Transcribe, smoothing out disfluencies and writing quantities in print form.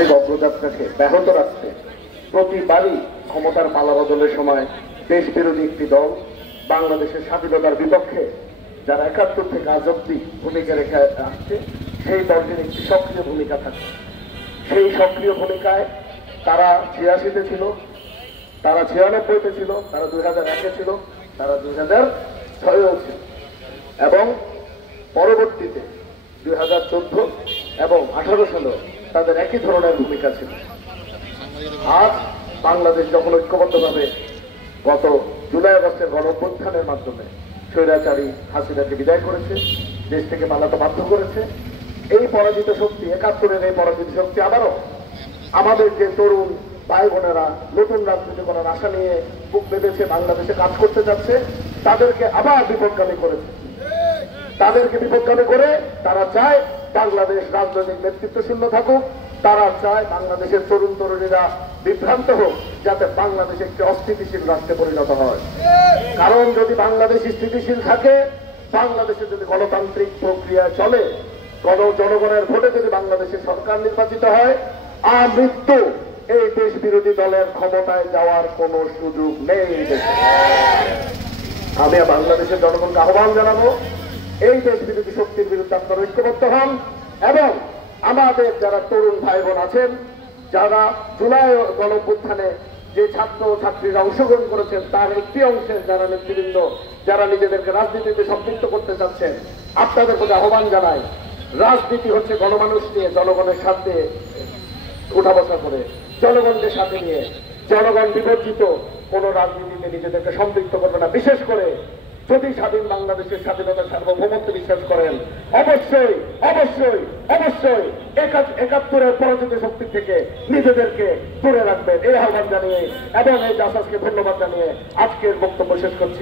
সামাজিক অগ্রযাত্রাকে ব্যাহত রাখতে প্রতিবারই ক্ষমতার পালাবদলের সময় দেশ বিরোধী একটি দল বাংলাদেশের স্বাধীনতার বিপক্ষে যারা ৭১ থেকে আজ অব্দি ভূমিকা রেখে আসছে সেই দলটির একটি সক্রিয় ভূমিকা থাকে। সেই সক্রিয় ভূমিকায় তারা ৮৬-তে ছিল, তারা ৯৬-তে ছিল, তারা ২০০১-এ ছিল, তারা ২০০৬-এও ছিল এবং পরবর্তীতে ২০১৪ এবং ১৮ সালেও তাদের একই ধরনের ভূমিকা ছিল। আজ বাংলাদেশ যখন ঐক্যবদ্ধভাবে গত জুলাই আগস্টের গণঅভ্যুত্থানের মাধ্যমে স্বৈরাচারী হাসিনাকে বিদায় করেছে, দেশ থেকে পালাতে বাধ্য করেছে, এই পরাজিত শক্তি ৭১-এর এই পরাজিত শক্তি আবারও আমাদের যে তরুণ ভাই বোনেরা নতুন রাজনীতি করার আশা নিয়ে বুক বেঁধেছে বাংলাদেশে কাজ করতে যাচ্ছে তাদেরকে আবার বিপদগামী করেছে। তাদেরকে বিপদগামী করে তারা চায় বাংলাদেশ রাজনৈতিক নেতৃত্ব শূন্য থাকুক, তারা চায় বাংলাদেশের তরুণ তরুণীরা বিভ্রান্ত হোক যাতে বাংলাদেশ একটি অস্থিতিশীল রাষ্ট্রে পরিণত হয়। কারণ যদি বাংলাদেশ স্থিতিশীল থাকে, বাংলাদেশে যদি গণতান্ত্রিক প্রক্রিয়া চলে, জনগণের ভোটে যদি বাংলাদেশের সরকার নির্বাচিত হয়, আমৃত্যু এই দেশ বিরোধী দলের ক্ষমতায় যাওয়ার কোন সুযোগ নেই। আমি বাংলাদেশের জনগণকে আহ্বান জানাবো এই দেশ বিরোধী শক্তির বিরুদ্ধে আপনারা ঐক্যবদ্ধ হন এবং আমাদের যারা তরুণ ভাই বোন আছেন, যারা জুলাই গণঅভ্যুত্থানে যে ছাত্র ছাত্রীরা অংশগ্রহণ করেছেন তার একটি অংশের যারা নেতৃবৃন্দ যারা নিজেদেরকে রাজনীতিতে সম্পৃক্ত করতে চাচ্ছেন, আপনাদের প্রতি আহ্বান জানাই, রাজনীতি হচ্ছে গণমানুষ নিয়ে জনগণের সাথে উঠা বসা করে জনগণকে সাথে নিয়ে জনগণ বিবর্জিত কোন রাজনীতিতে নিজেদেরকে সম্পৃক্ত করবে না। বিশেষ করে যদি স্বাধীন বাংলাদেশের স্বাধীনতা সার্বভৌমত্ব বিশ্বাস করেন, অবশ্যই অবশ্যই অবশ্যই ৭১-এর পরাজিত শক্তি থেকে নিজেদেরকে দূরে রাখবেন। এই আহ্বান জানিয়ে এবং এই জাসাসকে ধন্যবাদ জানিয়ে আজকের বক্তব্য শেষ করছি।